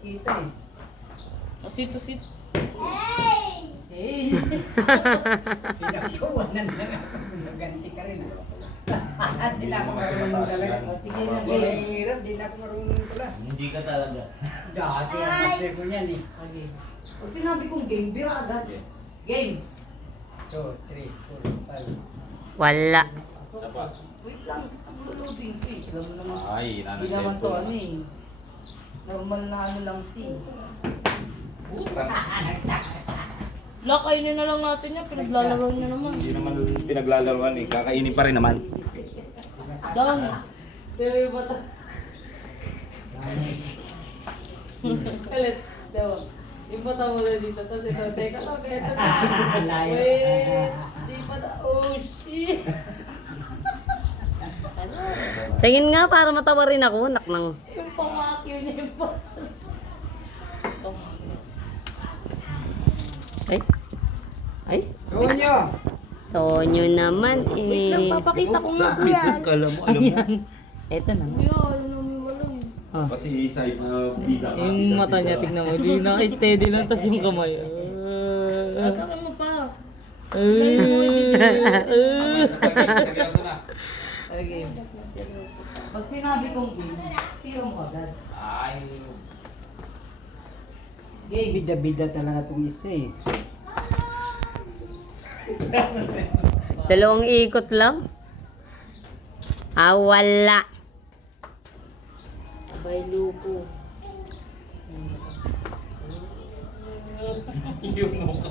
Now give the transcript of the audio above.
Kita eh. Tusit. Hey! Pinagkawanan lang ako. Naganti ka rin. Hindi na ako marunong talaga. Sige na, Wala game. hirap, hindi na ako marunong pala. Hindi ka talaga. Dati ang master ko niyan eh. Okay. Pag sinabi kong game, bira agad. Game. 2, 3, 4, 5. Wala. Sapa. Wait lang. Loading ko eh. Alam mo naman. Ay, Hindi naman to ano eh. Normal na ano lang tea. La, kainin na lang natin yan. Pinaglalaro niya naman. Hindi naman pinaglalaruan eh. Kakainin pa rin naman. Dang. Pero yung bata. Kalit. Dawa. Yung bata mo na dito. Tapos ito. Teka lang. Ito na. Layo. Wait. Di pa na. Oh shit. Tingin nga para matawa rin ako. Naknang. Yung pamakyo niya yung basa. Ay. Ay. Tonyo! Tonyo naman eh. Wait lang, papakita ko nga kuya. Alam mo. Eto na. Kuya, ano namin wala eh. Kasi isa bida ka. Yung mata niya, tignan mo. Di naka-steady lang, tas yung kamay. Atakin mo pa. Seryoso na. Okay. Pag sinabi kong game, tiro mo agad. Ay. Game. Bida-bida talaga itong isa eh. Dalawang ikot lang. Ah, wala. Bay lupo. Yung mukha.